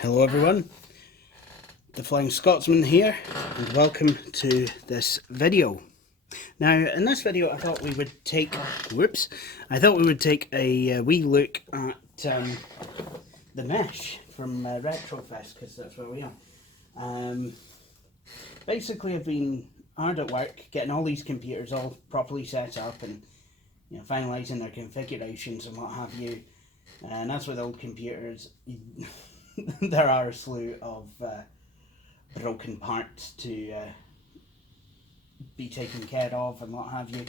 Hello everyone, the Flying Scotsman here, and welcome to this video. Now, in this video I thought we would take, a wee look at the mesh from RetroFest, because that's where we are. Basically I've been hard at work getting all these computers all properly set up and finalising their configurations and what have you, and as with old computers there are a slew of broken parts to be taken care of and what have you,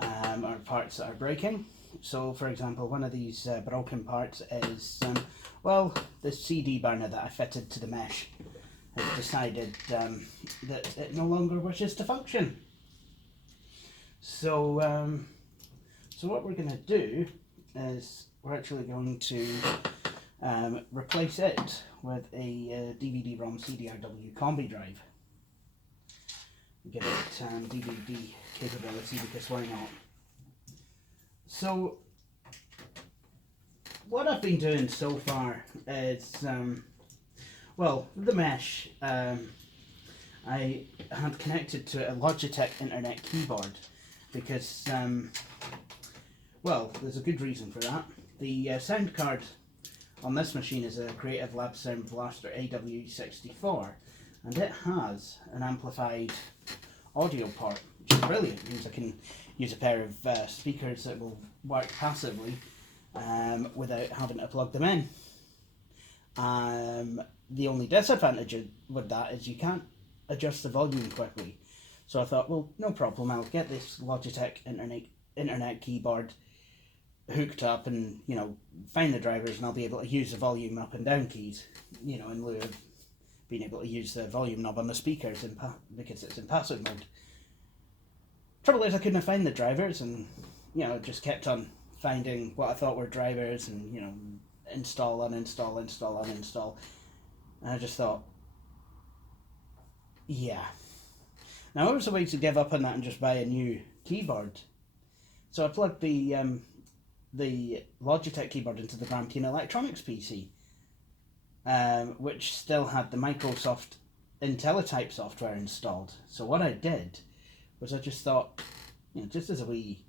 or parts that are breaking. So for example, one of these broken parts is, well, the CD burner that I fitted to the mesh has decided that it no longer wishes to function. So, so what we're going to do is we're actually going to replace it with a DVD-ROM CDRW combi drive. Give it DVD capability, because why not? So what I've been doing so far is, well, the mesh, I had connected to a Logitech Internet keyboard because, well, there's a good reason for that. The sound card on this machine is a Creative Lab Sound Blaster AW64, and it has an amplified audio port, which is brilliant. It means I can use a pair of speakers that will work passively without having to plug them in. The only disadvantage with that is you can't adjust the volume quickly. So I thought, well, no problem, I'll get this Logitech Internet keyboard hooked up and, find the drivers, and I'll be able to use the volume up and down keys, in lieu of being able to use the volume knob on the speakers because it's in passive mode. Trouble is, I couldn't find the drivers, and, just kept on finding what I thought were drivers and, install, uninstall, install, uninstall. And I just thought, yeah. Now, there was a way to give up on that and just buy a new keyboard. So I plugged the Logitech keyboard into the Brampton Electronics PC, which still had the Microsoft IntelliType software installed. So what I did was I just thought, just as a wee,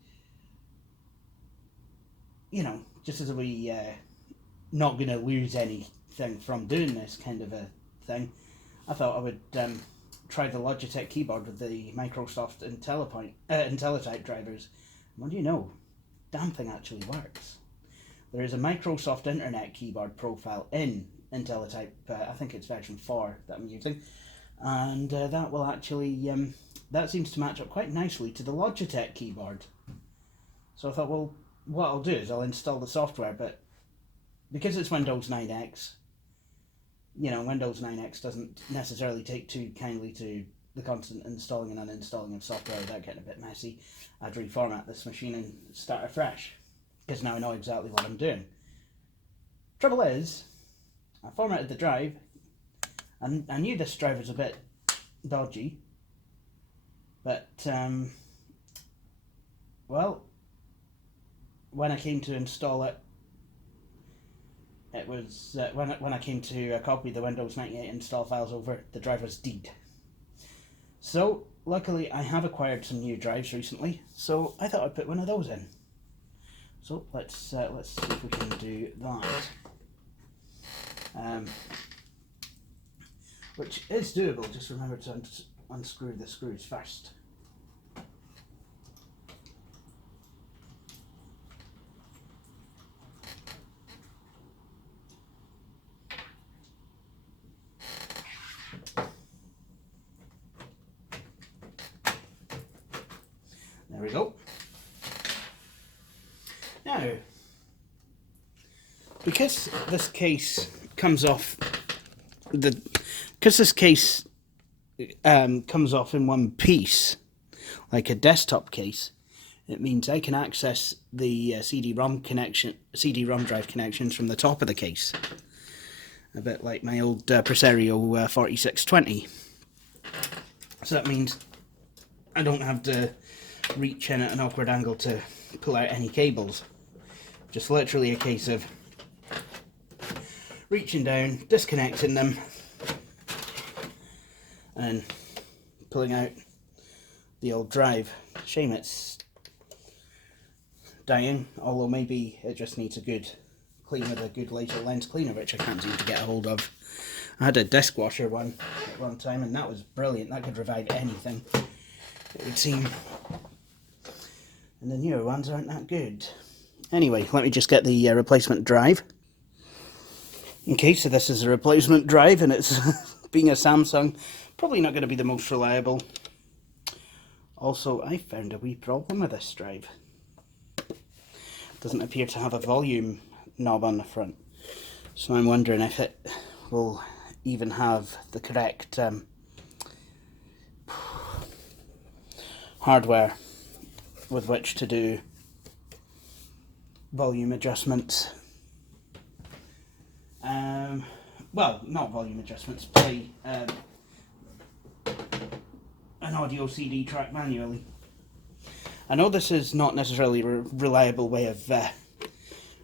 not going to lose anything from doing this kind of a thing, I thought I would try the Logitech keyboard with the Microsoft IntelliType drivers. And what do you know? Damn thing actually works. There is a Microsoft Internet keyboard profile in IntelliType, I think it's version 4 that I'm using, and that will actually, that seems to match up quite nicely to the Logitech keyboard. So I thought, well, what I'll do is I'll install the software, but because it's Windows 9X, Windows 9X doesn't necessarily take too kindly to the constant installing and uninstalling of software without getting a bit messy. I'd reformat this machine and start afresh, because now I know exactly what I'm doing. Trouble is, I formatted the drive, and I knew this drive was a bit dodgy, but, well, when I came to install it, it was, when I came to copy the Windows 98 install files over, the drive was dead. So, luckily I have acquired some new drives recently, so I thought I'd put one of those in. So let's see if we can do that. Which is doable, just remember to unscrew the screws first. There we go. Now, because this case comes off comes off in one piece, like a desktop case, it means I can access the CD-ROM drive connections from the top of the case, a bit like my old Presario 4620. So that means I don't have to reach in at an awkward angle to pull out any cables. Just literally a case of reaching down, disconnecting them, and pulling out the old drive. Shame it's dying, although maybe it just needs a good clean with a good laser lens cleaner, which I can't seem to get a hold of. I had a disc washer one at one time, and that was brilliant. That could revive anything, it would seem. And the newer ones aren't that good. Anyway, let me just get the replacement drive. Okay, so this is a replacement drive, and it's being a Samsung, probably not going to be the most reliable. Also, I found a wee problem with this drive. It doesn't appear to have a volume knob on the front, so I'm wondering if it will even have the correct hardware with which to do volume adjustments. Well, not volume adjustments, play an audio CD track manually. I know this is not necessarily a reliable way of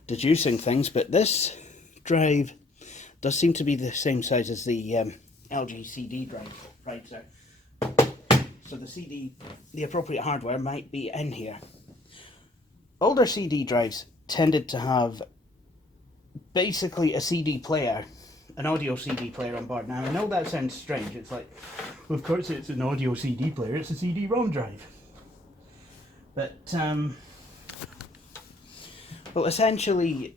deducing things, but this drive does seem to be the same size as the LG CD drive right there. So the appropriate hardware might be in here. Older CD drives tended to have basically a CD player, an audio CD player on board. Now I know that sounds strange, it's like, well, of course it's an audio CD player, it's a CD-ROM drive. But, well, essentially,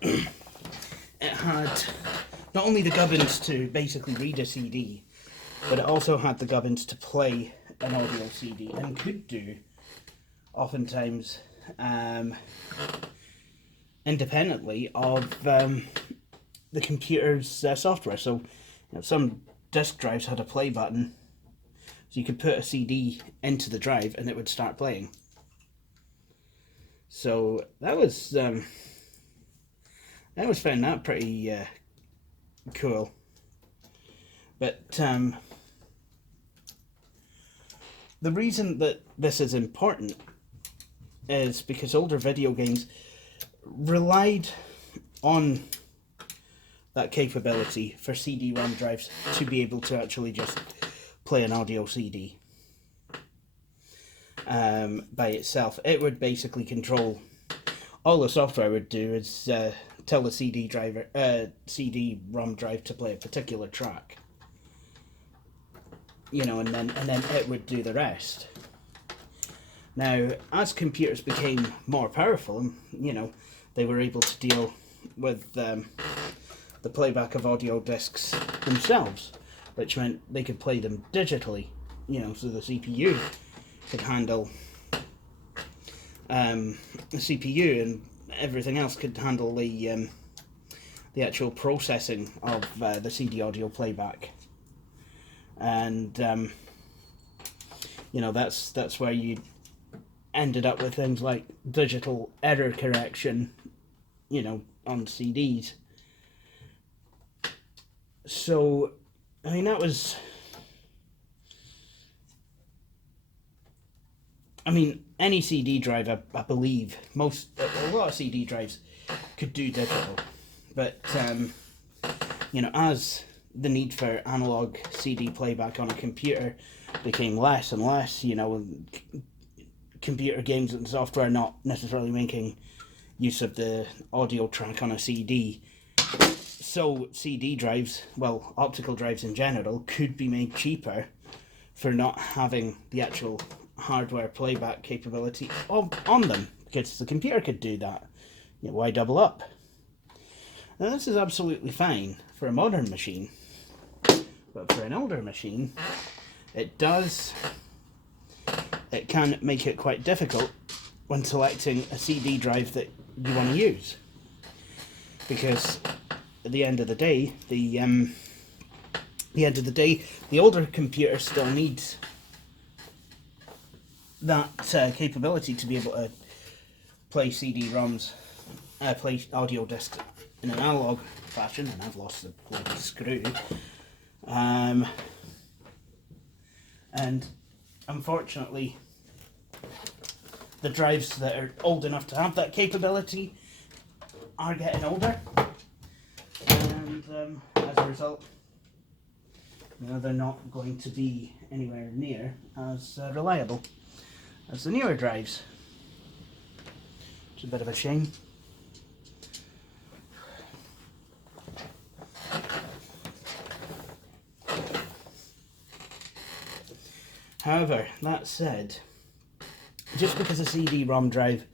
it had not only the gubbins to basically read a CD, but it also had the gubbins to play an audio CD, and could do, oftentimes, independently of the computer's software. So, you know, some disk drives had a play button, so you could put a CD into the drive and it would start playing. So that was I always found that pretty cool. But the reason that this is important is because older video games relied on that capability for CD-ROM drives to be able to actually just play an audio CD by itself. It would basically control, all the software would do is tell the CD-ROM drive to play a particular track, you know, and then it would do the rest. Now, as computers became more powerful, you know, they were able to deal with the playback of audio discs themselves, which meant they could play them digitally, you know, so the CPU could handle the CPU, and everything else could handle the actual processing of the CD audio playback. And you know, that's where you ended up with things like digital error correction, you know, on CDs. So, I mean, that was, I mean, any CD drive, I believe, a lot of CD drives could do digital, but, you know, as the need for analog CD playback on a computer became less and less, you know, computer games and software not necessarily making use of the audio track on a CD, so CD drives, well, optical drives in general, could be made cheaper for not having the actual hardware playback capability on them, because the computer could do that. You know, why double up? Now, this is absolutely fine for a modern machine, but for an older machine, it can make it quite difficult when selecting a CD drive that you want to use, because at the end of the day, the older computer still needs that capability to be able to play CD-ROMs, play audio discs in an analog fashion, and I've lost the bloody screw. And unfortunately, the drives that are old enough to have that capability are getting older. result, you know, they're not going to be anywhere near as reliable as the newer drives. It's a bit of a shame. However, that said, just because a CD-ROM drive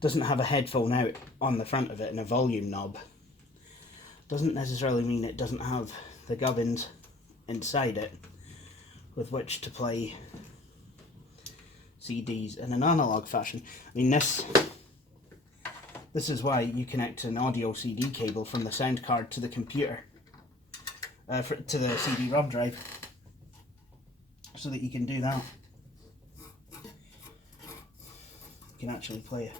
doesn't have a headphone out on the front of it and a volume knob, doesn't necessarily mean it doesn't have the gubbins inside it with which to play CDs in an analog fashion. I mean, this is why you connect an audio CD cable from the sound card to the computer, to the CD-ROM drive, so that you can do that. You can actually play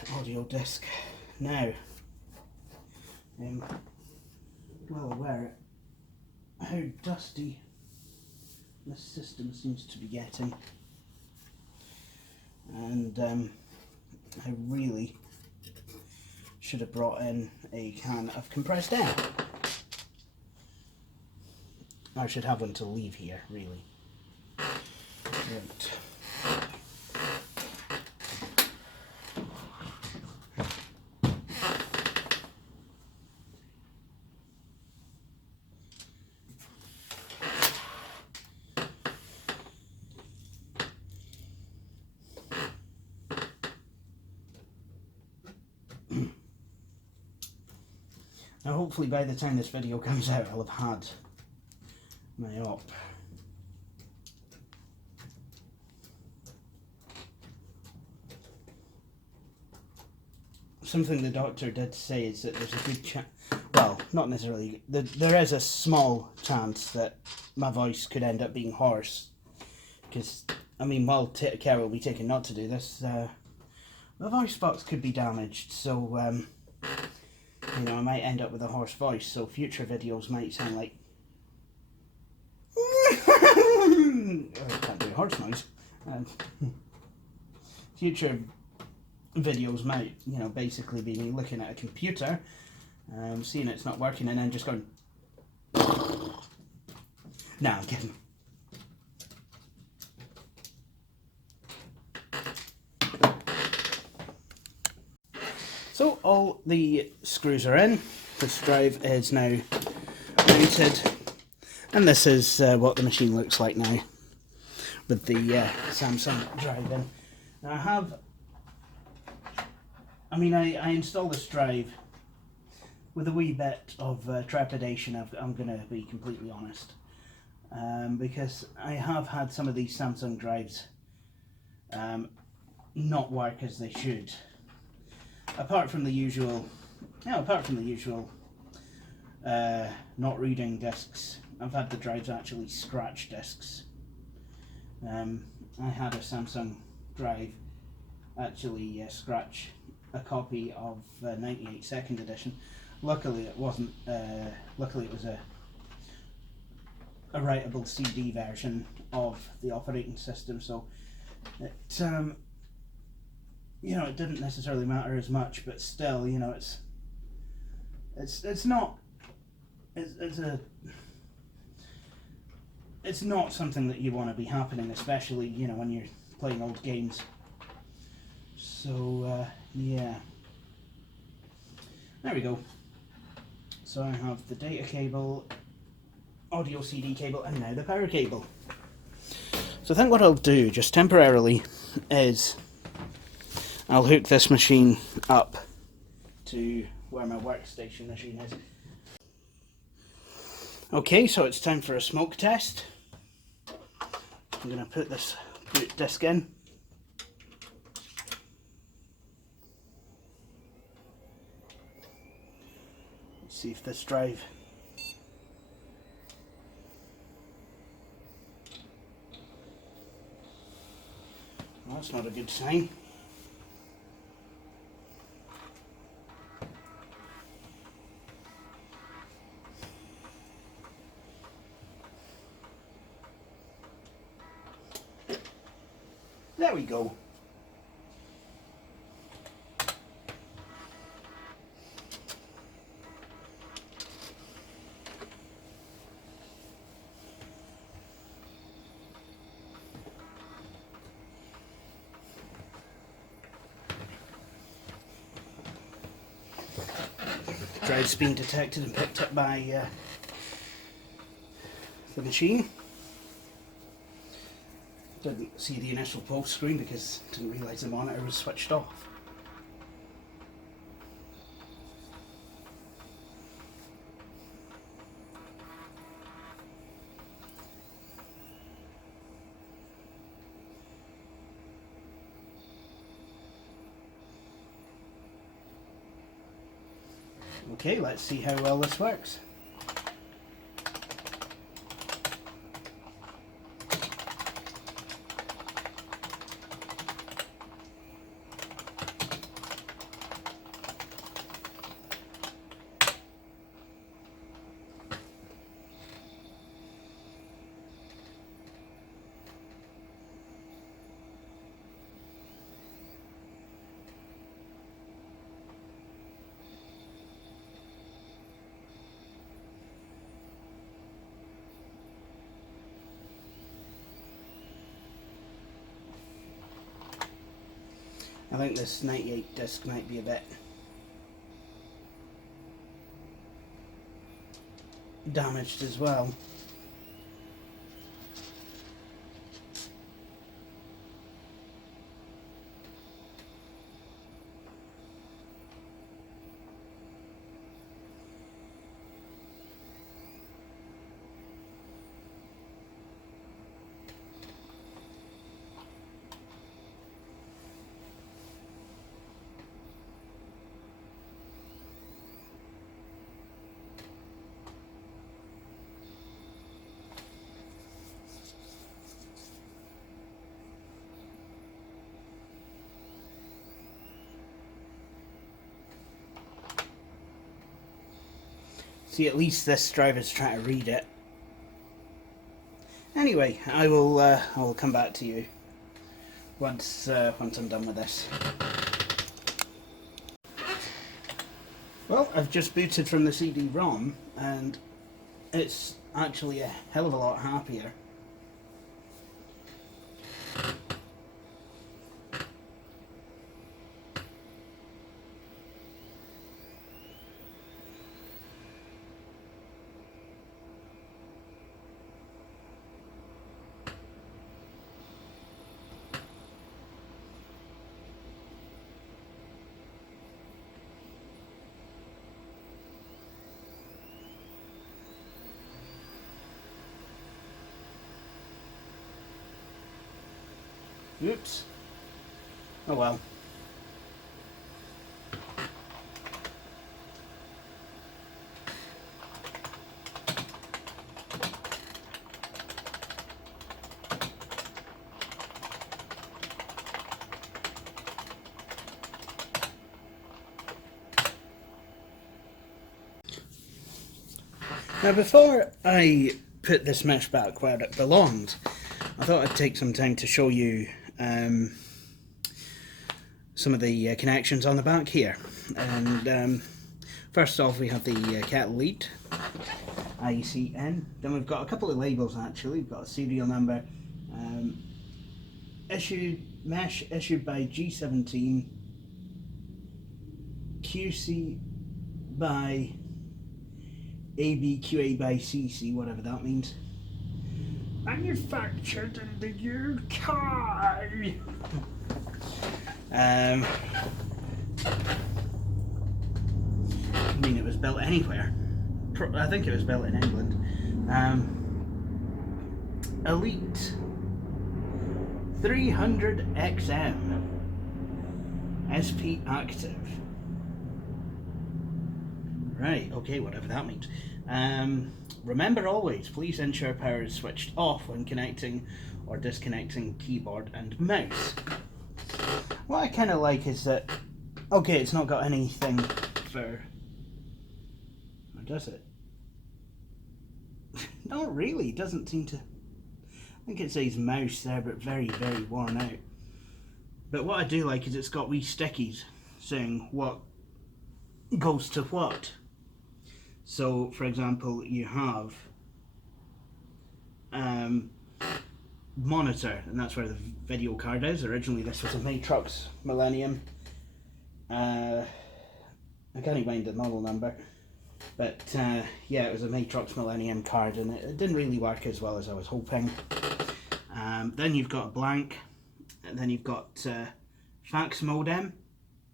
an audio disc. Now, I'm well aware how dusty this system seems to be getting, and I really should have brought in a can of compressed air. I should have one to leave here, really. Right. Now hopefully by the time this video comes out I'll have had my op. Something the doctor did say is that there's a good chance, well, not necessarily, there is a small chance that my voice could end up being hoarse, because, I mean, while care will be taken not to do this, my voice box could be damaged, so, you know, I might end up with a hoarse voice, so future videos might sound like I can't do a horse noise. Future videos might, you know, basically be me looking at a computer, seeing it's not working, and then just going. Nah, I'm kidding. So all the screws are in. This drive is now mounted. And this is what the machine looks like now, with the Samsung drive in. Now I installed this drive with a wee bit of trepidation, I'm going to be completely honest. Because I have had some of these Samsung drives not work as they should. Apart from the usual, not reading discs. I've had the drives actually scratch discs. I had a Samsung drive actually scratch a copy of 98 2nd edition. Luckily it wasn't, luckily it was a writable CD version of the operating system, so it, you know, it didn't necessarily matter as much, but still, you know, it's not something that you want to be happening, especially, you know, when you're playing old games. So, yeah. There we go. So I have the data cable, audio CD cable, and now the power cable. So I think what I'll do, just temporarily, is I'll hook this machine up to where my workstation machine is. Okay, so it's time for a smoke test. I'm going to put this boot disc in. Let's see if this drive well, that's not a good sign. There we go. drive's been detected and picked up by the machine. Didn't see the initial pulse screen because I didn't realise the monitor was switched off. Okay, let's see how well this works. I think this 98 disc might be a bit damaged as well. See, at least this driver's trying to read it. Anyway, I will come back to you once I'm done with this. Well, I've just booted from the CD-ROM and it's actually a hell of a lot happier. Oops. Oh well. Now, before I put this mesh back where it belonged, I thought I'd take some time to show you some of the connections on the back here. And first off, we have the kettle lead, ICN. Then we've got a couple of labels actually. We've got a serial number, mesh issued by G17, QC by ABQA by CC, whatever that means. Manufactured in the UK. I mean, it was built anywhere. I think it was built in England. Elite 300XM SP active. Right, okay, whatever that means. Remember always, please ensure power is switched off when connecting or disconnecting keyboard and mouse. What I kind of like is that, okay, it's not got anything for, or does it? Not really, it doesn't seem to. I think it says mouse there, but very, very worn out. But what I do like is it's got wee stickies saying what goes to what. So, for example, you have monitor, and that's where the video card is. Originally this was a Matrox Millennium I can't even find the model number. But yeah, it was a Matrox Millennium card, and it didn't really work as well as I was hoping. Then you've got a blank, and then you've got fax modem.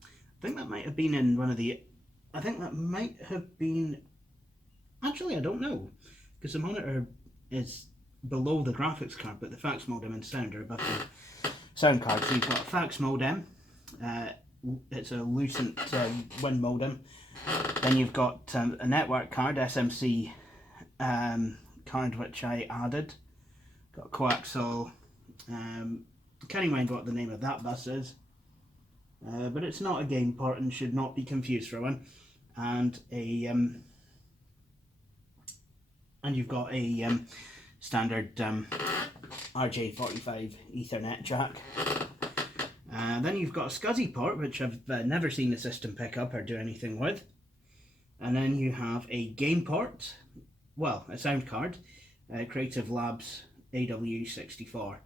I think that might have been in one of the... I think that might have been... Actually, I don't know, because the monitor is below the graphics card, but the fax modem and sound are above the sound card. So you've got a fax modem. It's a Lucent Win modem. Then you've got a network card, SMC card, which I added. Got coaxial. Can't even mind what the name of that bus is, but it's not a game port and should not be confused for one. And a and you've got a standard RJ45 Ethernet jack. Then you've got a SCSI port, which I've never seen the system pick up or do anything with. And then you have a game port, well, a sound card, Creative Labs AW64.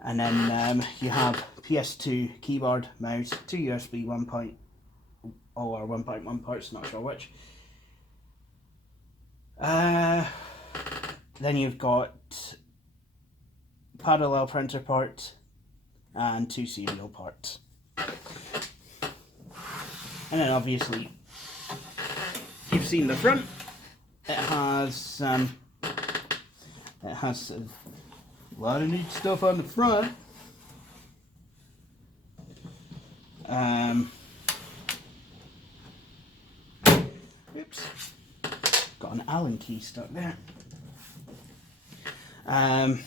And then you have PS2 keyboard, mouse, two USB 1.0 or 1.1 ports, not sure which. Then you've got parallel printer port and two serial ports. And then obviously you've seen the front. It has a lot of neat stuff on the front. Oops, got an Allen key stuck there. Of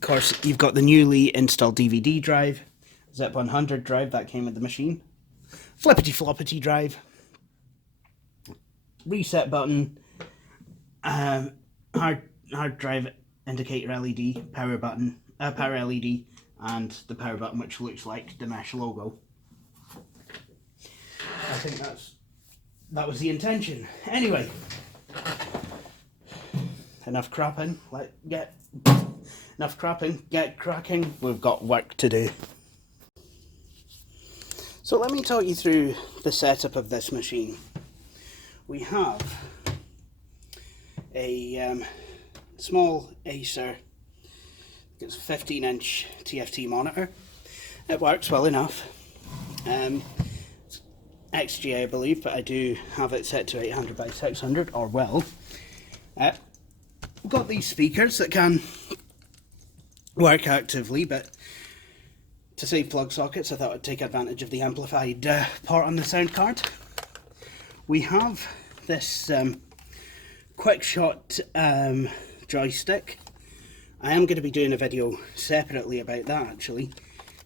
course, you've got the newly installed DVD drive, Zip 100 drive that came with the machine, flippity floppity drive, reset button, hard drive indicator LED, power button, power LED, and the power button, which looks like the mesh logo. I think that was the intention. Anyway, enough crapping. Enough crapping. Get cracking. We've got work to do. So let me talk you through the setup of this machine. We have a small Acer. It's a 15-inch TFT monitor. It works well enough. It's XGA, I believe, but I do have it set to 800 by 600, or well. We've got these speakers that can work actively, but to save plug sockets, I thought I'd take advantage of the amplified port on the sound card. We have this quick shot joystick. I am going to be doing a video separately about that, actually,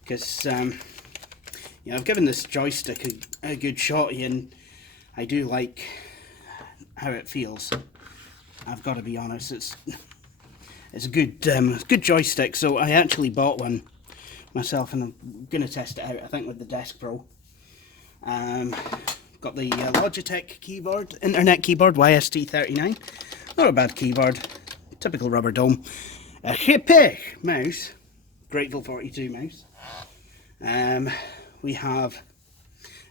because yeah, I've given this joystick a good shot, and I do like how it feels. I've got to be honest, it's a good joystick. So I actually bought one myself, and I'm going to test it out, I think, with the Desk Pro. Got the Logitech keyboard, Internet keyboard, YST39. Not a bad keyboard, typical rubber dome. A hippie mouse, Grateful 42 mouse. We have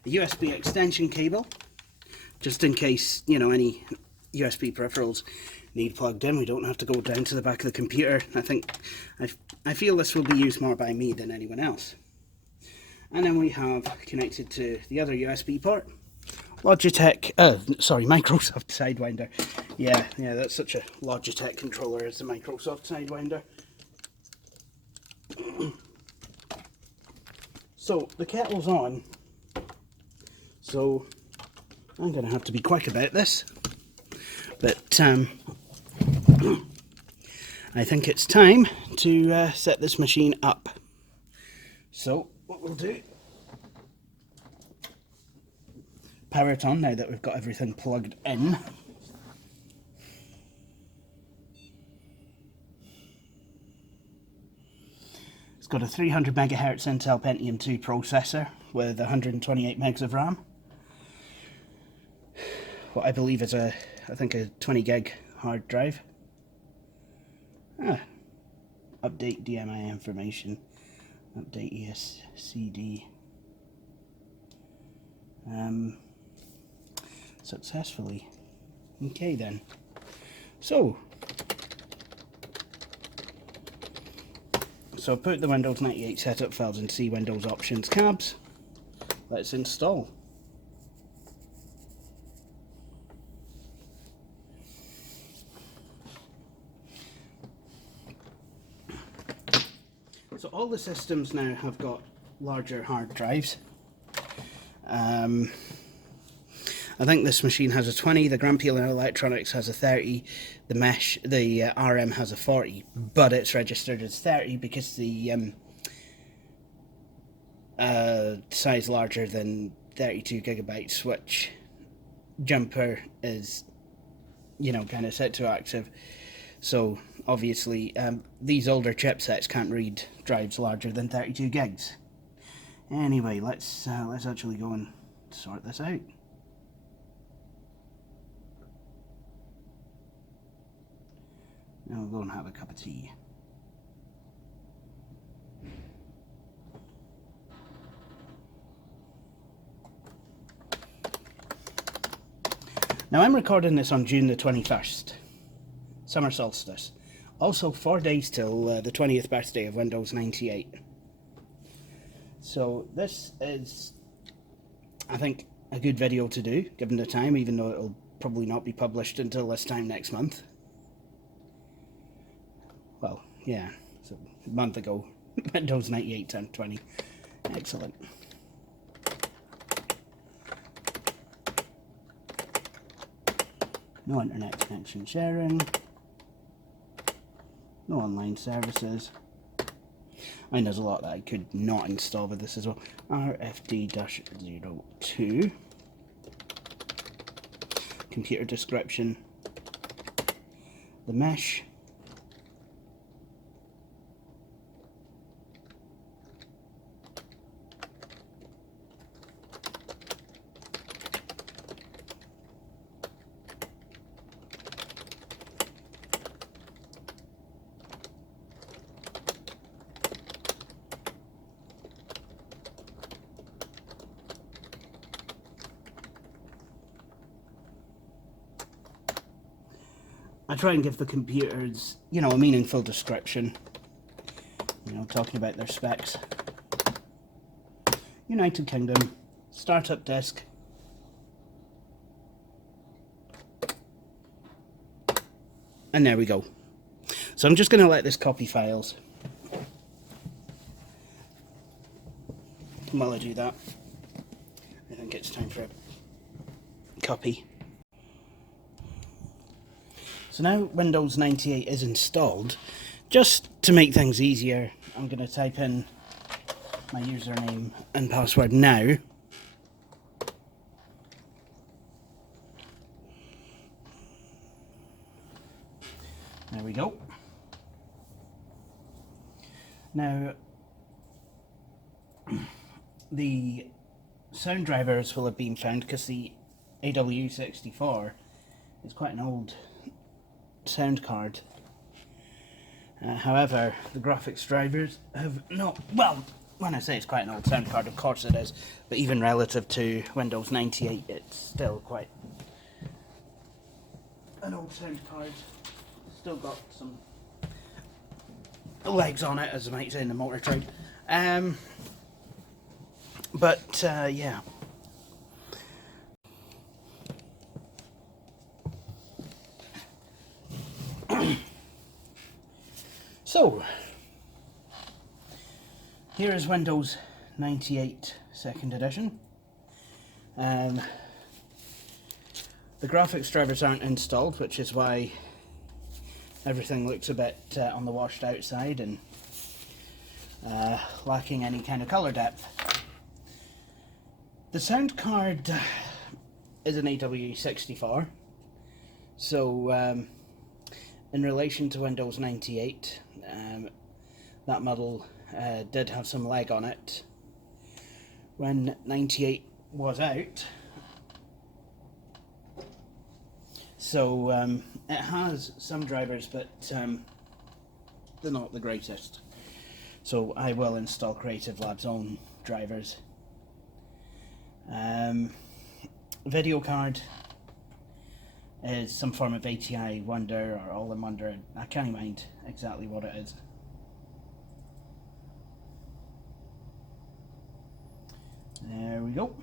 a USB extension cable, just in case, you know, any USB peripherals need plugged in. We don't have to go down to the back of the computer. I feel this will be used more by me than anyone else. And then we have connected to the other USB port, Microsoft Sidewinder. Yeah, that's such a Logitech controller, as the Microsoft Sidewinder. So the kettle's on, so I'm going to have to be quick about this, but I think it's time to set this machine up. So what we'll do, power it on now that we've got everything plugged in. It's got a 300 MHz Intel Pentium 2 processor with 128 megs of RAM. What I believe is I think a 20 gig hard drive. Update DMI information. Update ESCD. successfully. Okay then. So put the Windows 98 setup files in C Windows Options tabs. Let's install. So all the systems now have got larger hard drives. I think this machine has a 20, the Grampian Electronics has a 30, the RM has a 40, but it's registered as 30 because the size larger than 32 gigabytes, which jumper is, you know, kind of set to active. So obviously these older chipsets can't read drives larger than 32 gigs. Anyway, let's actually go and sort this out. Now we'll go and have a cup of tea. Now I'm recording this on June the 21st, summer solstice. Also 4 days till the 20th birthday of Windows 98. So this is, I think, a good video to do, given the time, even though it'll probably not be published until this time next month. Well, yeah, so a month ago, Windows 98 turned 20. Excellent. No internet connection sharing. No online services. I mean, there's a lot that I could not install with this as well. RFD-02. Computer description. The mesh. I try and give the computers, you know, a meaningful description. You know, talking about their specs. United Kingdom, startup disk. And there we go. So I'm just going to let this copy files. And while I do that, I think it's time for a copy. So now Windows 98 is installed. Just to make things easier, I'm going to type in my username and password now. There we go. Now, the sound drivers will have been found because the AW64 is quite an old sound card. However, the graphics drivers have not, well, when I say it's quite an old sound card, of course it is, but even relative to Windows 98, it's still quite an old sound card. Still got some legs on it, as I might say in the motor trade. Yeah. So, here is Windows 98 2nd edition. The graphics drivers aren't installed, which is why everything looks a bit on the washed out side and lacking any kind of colour depth. The sound card is an AW64, so in relation to Windows 98, that model did have some lag on it when 98 was out. So it has some drivers, but they're not the greatest. So I will install Creative Lab's own drivers. Video card is some form of ATI Wonder or All-in-Wonder. I can't mind exactly what it is. There we go.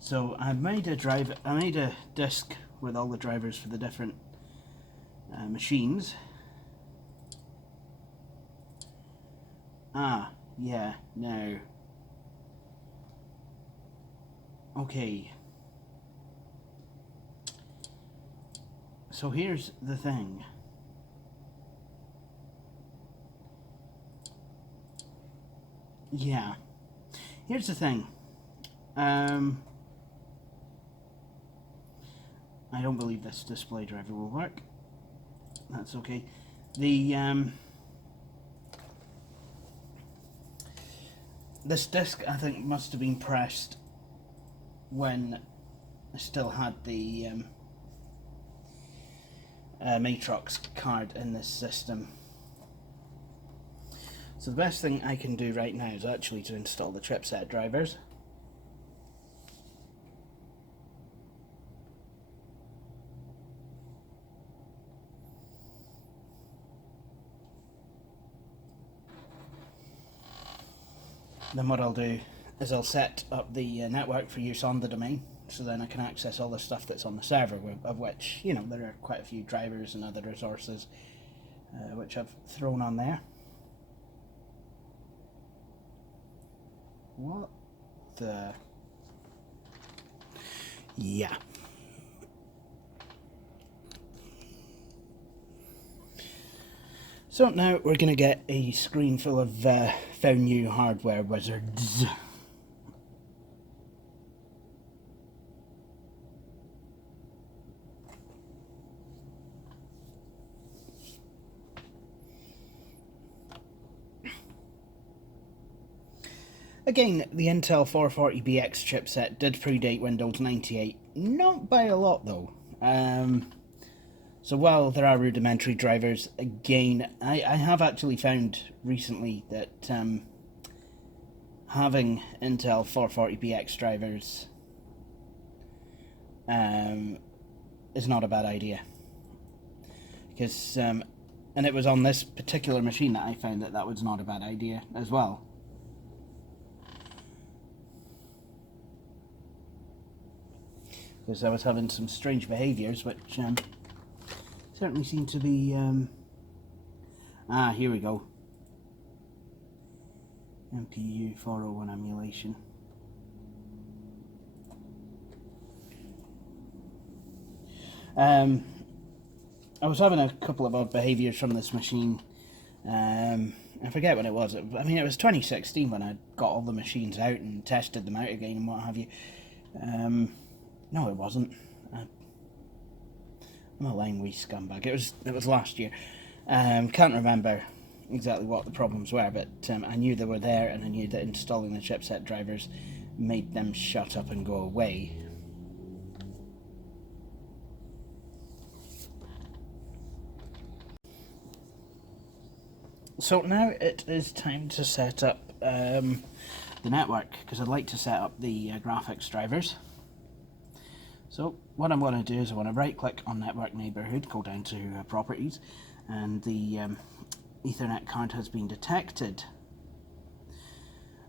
So I made a disc with all the drivers for the different machines. Ah, yeah, no. Okay. So here's the thing. Yeah. Here's the thing. I don't believe this display driver will work. That's okay. This disc, I think, must have been pressed when I still had the Matrox card in this system. So the best thing I can do right now is actually to install the chipset drivers. Then what I'll do is I'll set up the network for use on the domain, so then I can access all the stuff that's on the server, of which, you know, there are quite a few drivers and other resources which I've thrown on there. What the... Yeah. So now we're going to get a screen full of found new hardware wizards. Again, the Intel 440BX chipset did predate Windows 98, not by a lot though. So while there are rudimentary drivers, again, I have actually found recently that having Intel 440BX drivers is not a bad idea. Because, and it was on this particular machine that I found that was not a bad idea as well. Because I was having some strange behaviours which certainly seem to be here we go. MPU 401 emulation. I was having a couple of odd behaviours from this machine. I forget when it was. I mean, it was 2016 when I got all the machines out and tested them out again and what have you. No, it wasn't. I'm a lying wee scumbag. It was last year. Can't remember exactly what the problems were, but I knew they were there, and I knew that installing the chipset drivers made them shut up and go away. So now it is time to set up the network, because I'd like to set up the graphics drivers. So what I'm going to do is I want to right click on network neighborhood, go down to properties, and the Ethernet card has been detected.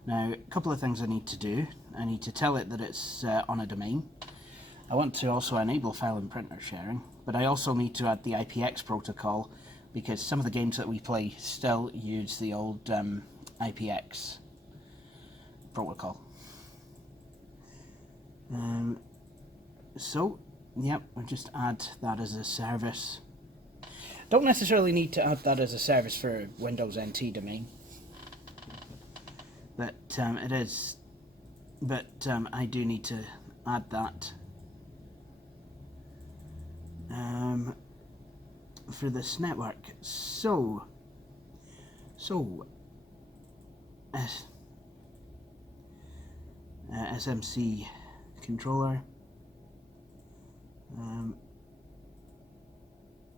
Now, a couple of things I need to do. I need to tell it that it's on a domain. I want to also enable file and printer sharing, but I also need to add the IPX protocol, because some of the games that we play still use the old IPX protocol. So, yep, I'll just add that as a service. Don't necessarily need to add that as a service for Windows NT domain, but it is. But I do need to add that for this network. So SMC controller.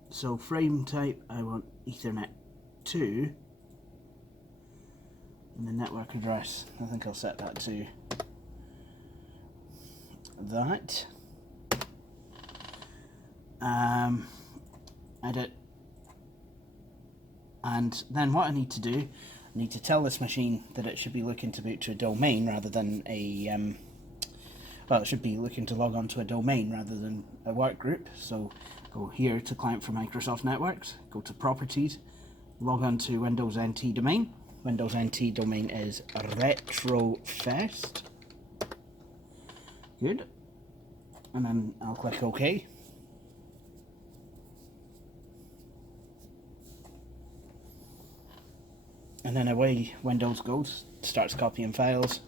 So frame type, I want Ethernet 2, and the network address, I think I'll set that to that. Edit. And then what I need to do, I need to tell this machine that it should be looking to boot to a domain rather than a, well, it should be looking to log on to a domain rather than a work group. So go here to Client for Microsoft Networks, go to Properties, log on to Windows NT domain. Windows NT domain is RetroFest. Good. And then I'll click OK. And then away Windows goes, starts copying files.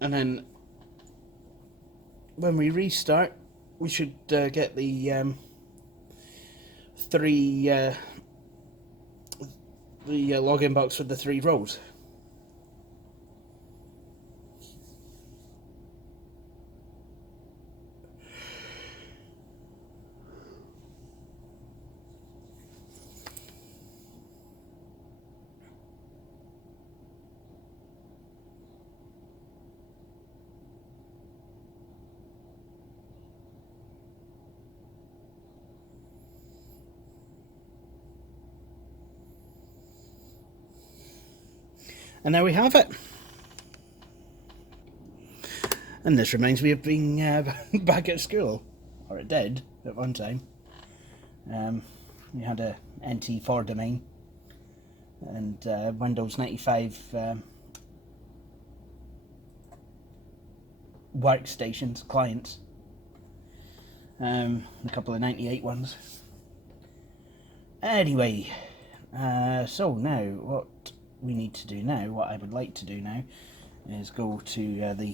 And then when we restart, we should get the login box with the 3 rows. And there we have it. And this reminds me of being back at school, or it did at one time. We had a NT4 domain and Windows 95 workstations, clients, a couple of 98 ones. Anyway, so now what we need to do now, what I would like to do now, is go to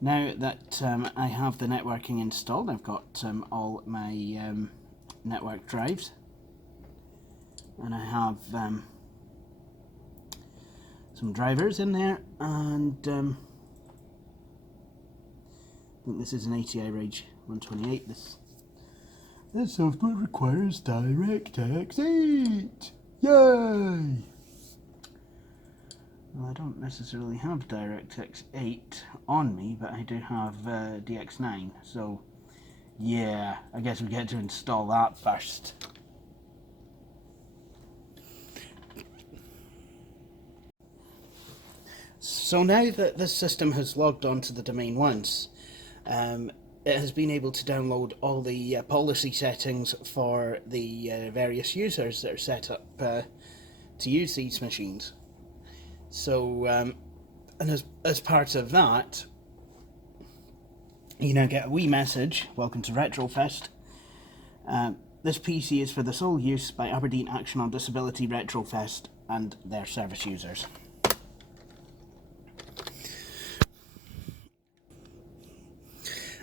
now that I have the networking installed, I've got all my network drives, and I have some drivers in there, and I think this is an ATI Rage 128. This software requires DirectX 8! Yay! Well, I don't necessarily have DirectX 8 on me, but I do have DX9, so yeah, I guess we get to install that first. So now that this system has logged onto the domain once, it has been able to download all the policy settings for the various users that are set up to use these machines. So, and as part of that, you now get a wee message, welcome to RetroFest. This PC is for the sole use by Aberdeen Action on Disability RetroFest and their service users.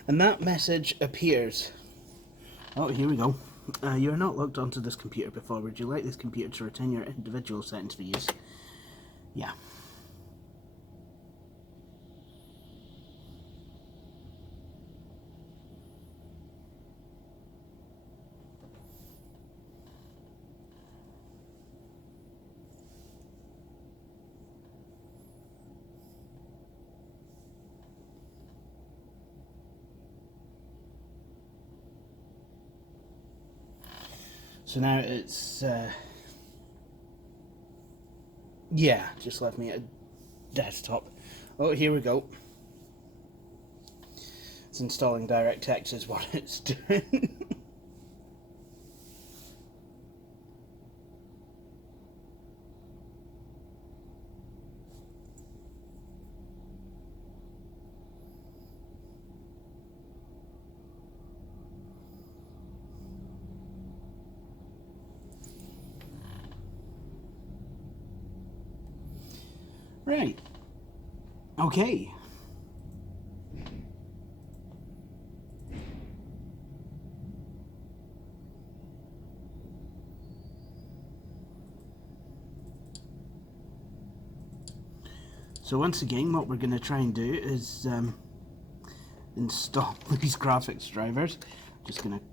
And that message appears. Oh, here we go. You are not logged onto this computer before. Would you like this computer to retain your individual settings for use? Yeah. So now it's, yeah, just left me at desktop. Oh, here we go. It's installing DirectX is what it's doing. Right. Okay. So once again, what we're going to try and do is install these graphics drivers. Just going to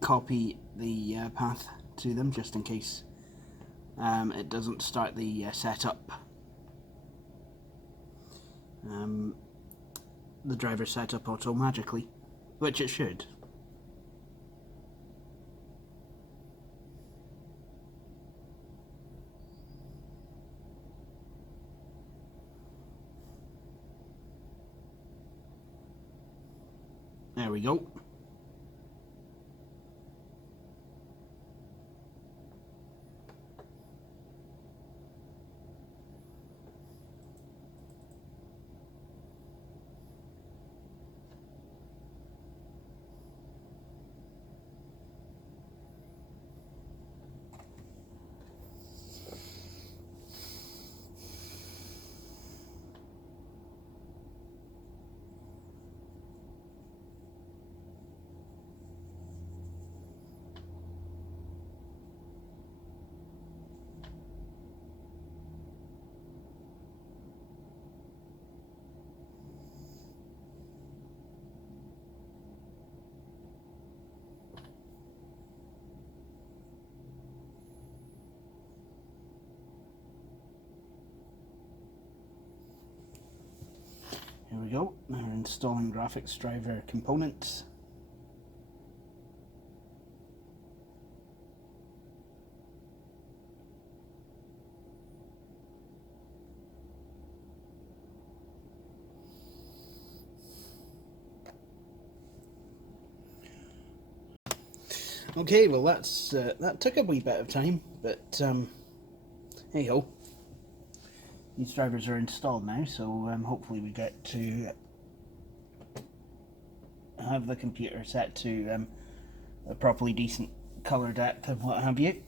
copy the path to them just in case it doesn't start the setup, the driver setup automatically, which it should. There we go. Here we go, now we're installing graphics driver components. Okay, well that took a wee bit of time, but hey ho. These drivers are installed now, so hopefully we get to have the computer set to a properly decent colour depth and what have you.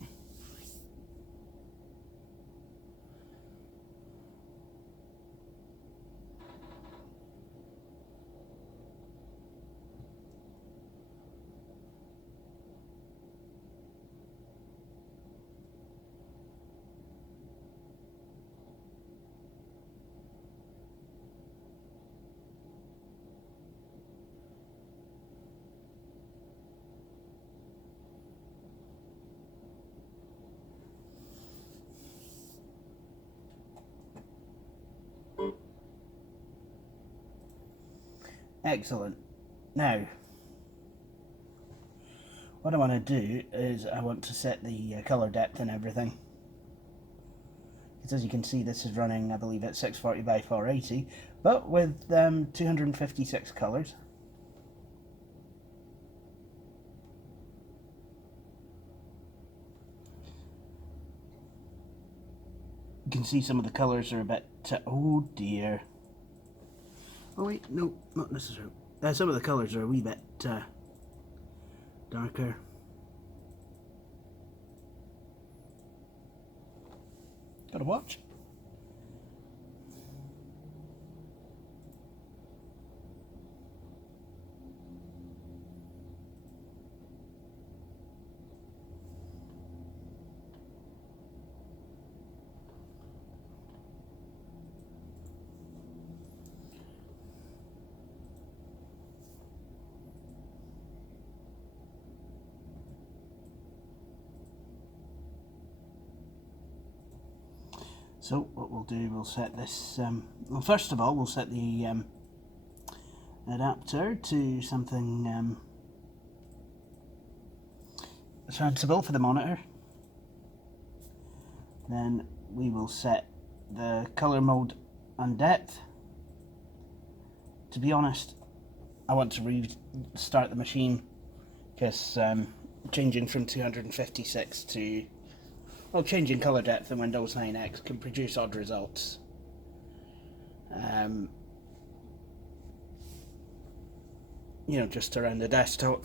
Excellent. Now, what I want to do is I want to set the colour depth and everything. Because as you can see, this is running, I believe, at 640 by 480, but with 256 colours. You can see some of the colours are a bit... oh dear. Oh wait, no, not necessarily. Some of the colours are a wee bit darker. Gotta watch. So what we'll do, we'll set this, well first of all we'll set the adapter to something sensible for the monitor. Then we will set the colour mode and depth. To be honest, I want to restart the machine because changing from 256 to... well, changing colour depth in Windows 9X can produce odd results. You know, just around the desktop.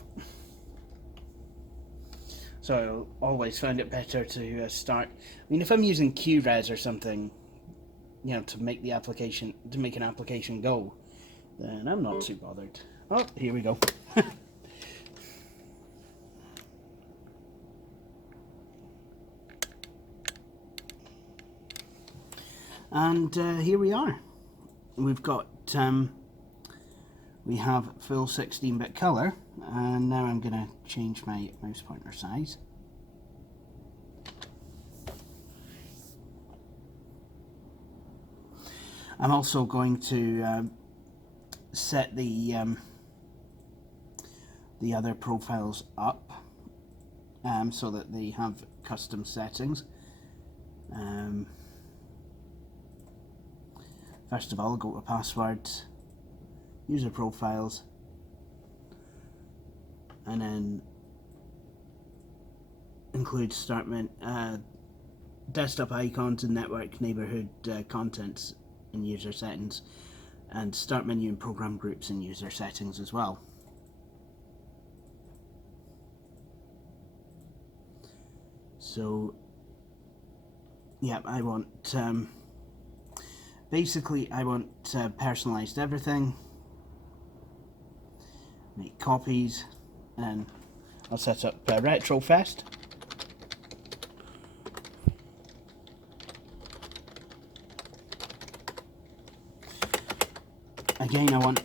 So I always find it better to start... I mean, if I'm using QRes or something, you know, to make the application, to make an application go, then I'm not too bothered. Oh, here we go. And here we are. We've got, we have full 16-bit colour, and now I'm going to change my mouse pointer size. I'm also going to set the other profiles up so that they have custom settings. First of all, go to passwords, user profiles, and then include start desktop icons and network neighborhood contents in user settings, and start menu and program groups in user settings as well. So yeah, I want basically I want personalized everything, make copies, and I'll set up RetroFest. Again, I want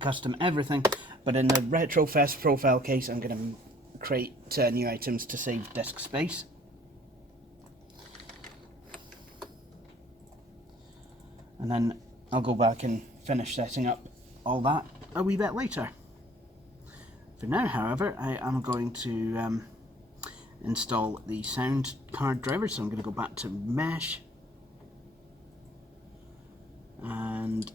custom everything, but in the RetroFest profile case, I'm going to create new items to save disk space. And then I'll go back and finish setting up all that a wee bit later. For now, however, I am going to install the sound card driver, so I'm going to go back to Mesh, and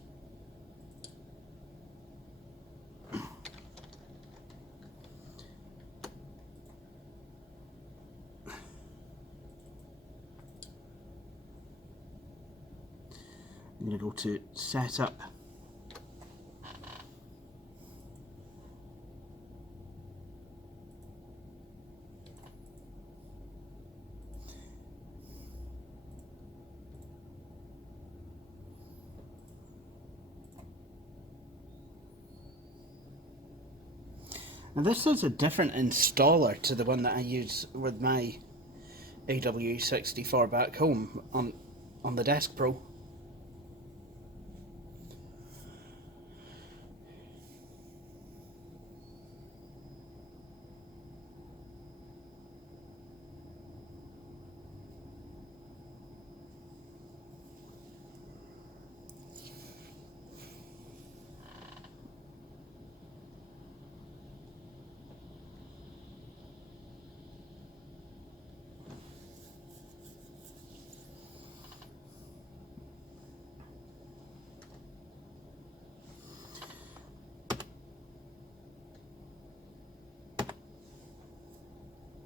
I'm going to go to Setup, now this is a different installer to the one that I use with my AW64 back home on the Desk Pro.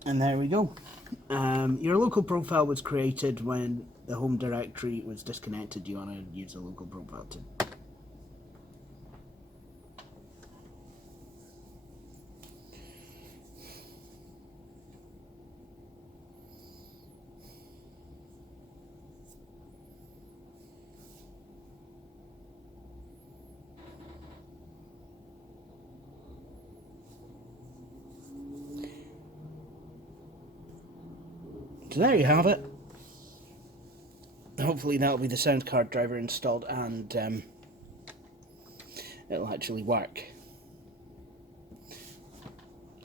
And there we go. Your local profile was created when the home directory was disconnected. You want to use a local profile too. So there you have it. Hopefully that'll be the sound card driver installed, and it'll actually work.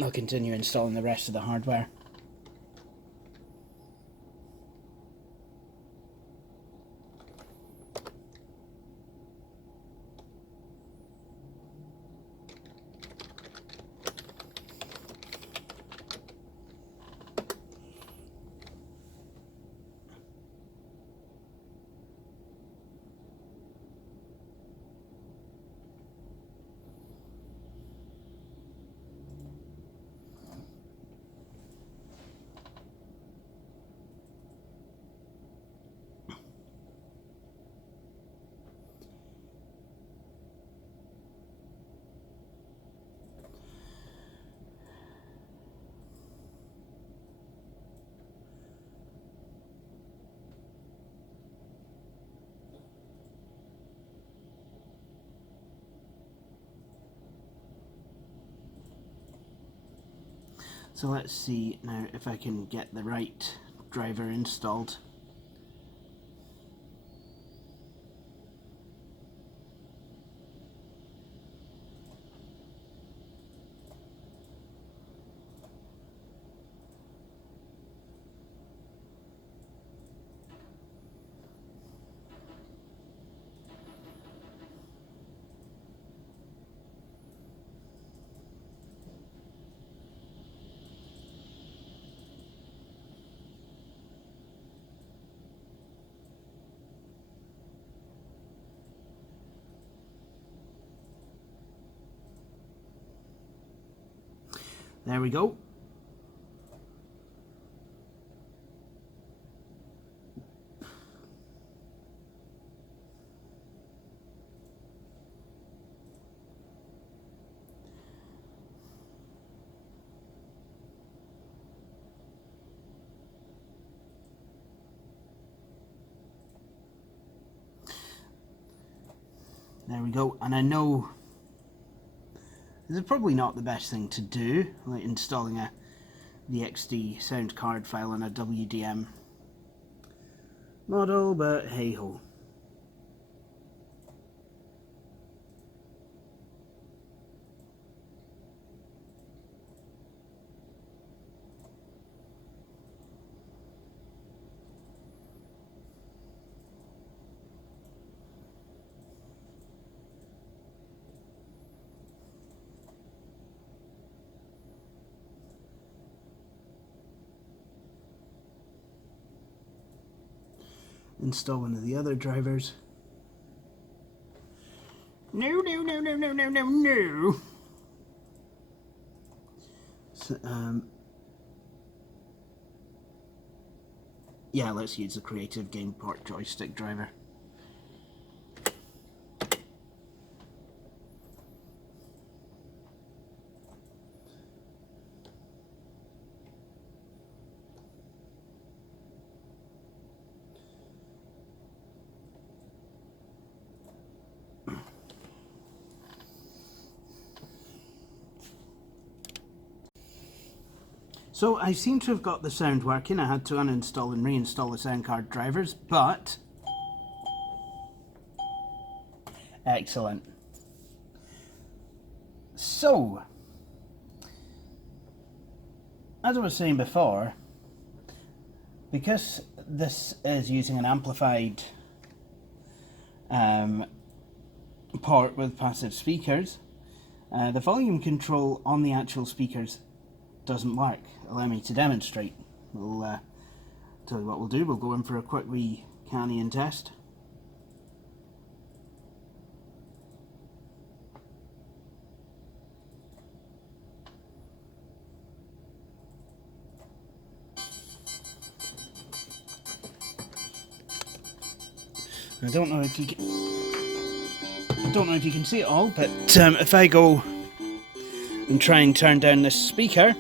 I'll continue installing the rest of the hardware. So let's see now if I can get the right driver installed. There we go. There we go, and I know this is probably not the best thing to do, like installing the XD sound card file on a WDM model, but hey ho. Install one of the other drivers. No. So, yeah, let's use the Creative Game Port joystick driver. So I seem to have got the sound working. I had to uninstall and reinstall the sound card drivers, but excellent. So, as I was saying before, because this is using an amplified port with passive speakers, the volume control on the actual speakers doesn't work. Allow me to demonstrate. We'll tell you what we'll do. We'll go in for a quick wee Canyon test. I don't know if you can see it all, but if I go and try and turn down this speaker,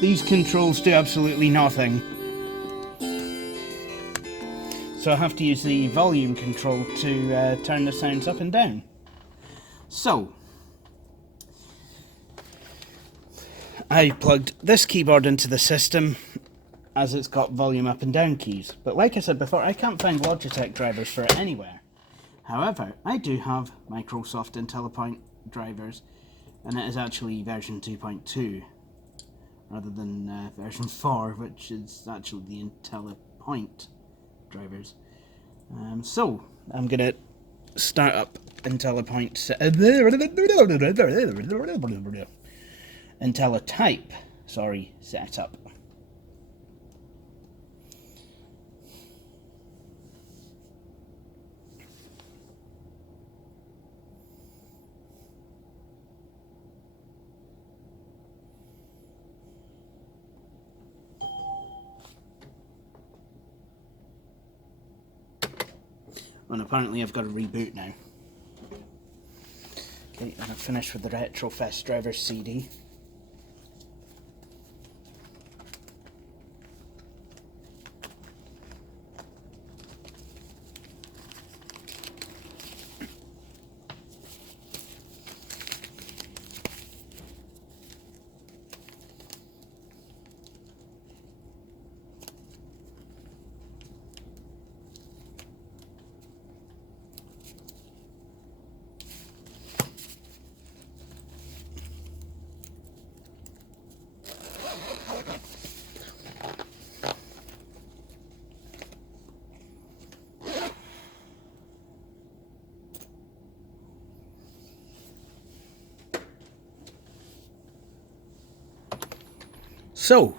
these controls do absolutely nothing. So I have to use the volume control to turn the sounds up and down. So, I plugged this keyboard into the system as it's got volume up and down keys. But like I said before, I can't find Logitech drivers for it anywhere. However, I do have Microsoft IntelliPoint drivers, and it is actually version 2.2 rather than version 4, which is actually the IntelliPoint drivers. So, I'm going to start up IntelliPoint IntelliType, setup. And apparently I've got to reboot now. Okay, and I've finished with the RetroFest driver CD. So,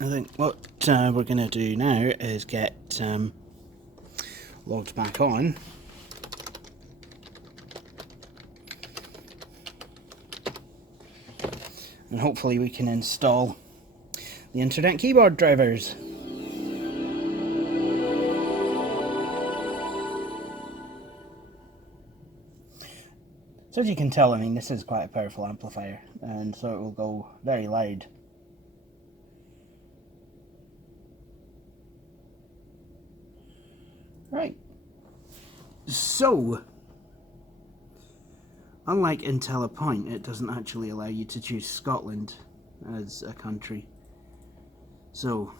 I think what we're going to do now is get logged back on. And hopefully we can install the internet keyboard drivers. So as you can tell, I mean, this is quite a powerful amplifier, and so it will go very loud. Right. So, unlike IntelliPoint, it doesn't actually allow you to choose Scotland as a country. So,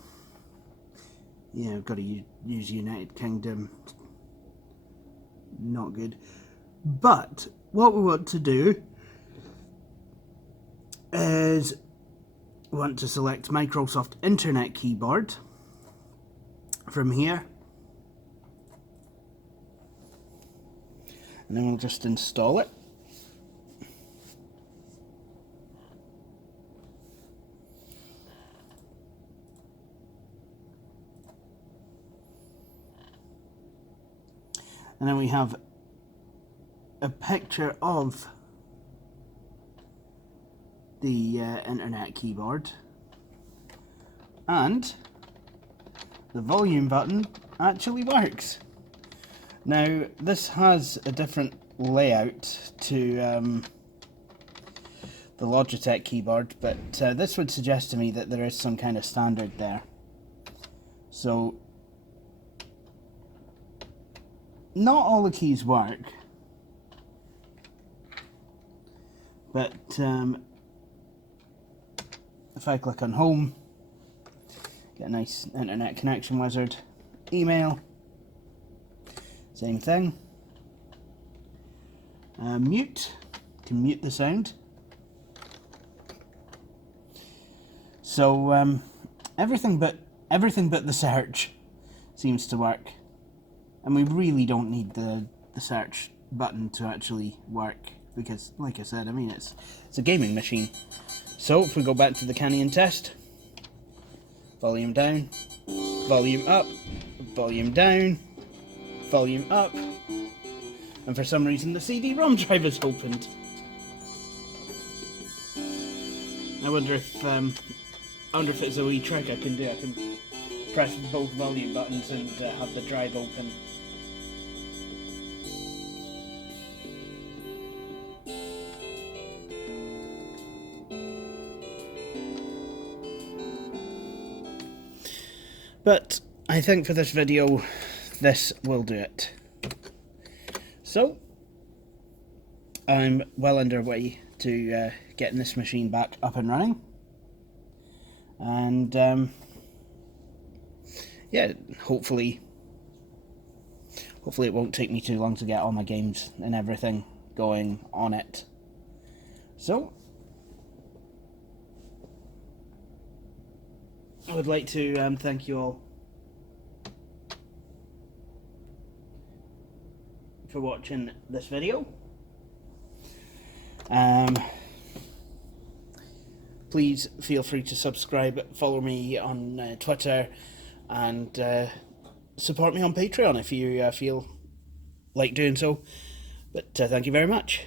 yeah, I've got to use United Kingdom. Not good. But what we want to do is we want to select Microsoft Internet Keyboard from here. And then we'll just install it. And then we have a picture of the internet keyboard, and the volume button actually works. Now this has a different layout to the Logitech keyboard, but this would suggest to me that there is some kind of standard there. So not all the keys work, but if I click on home, get a nice internet connection wizard, email, same thing, mute, can mute the sound. So everything but the search seems to work. And we really don't need the search button to actually work, because, like I said, I mean, it's a gaming machine. So if we go back to the Canyon test, volume down, volume up, volume down, volume up, and for some reason the CD-ROM drive is opened. I wonder if it's a wee trick I can do. I can press both volume buttons and have the drive open. But I think for this video, this will do it. So, I'm well underway to getting this machine back up and running. And yeah, hopefully it won't take me too long to get all my games and everything going on it. So, I would like to thank you all for watching this video. Please feel free to subscribe, follow me on Twitter, and support me on Patreon if you feel like doing so. But thank you very much.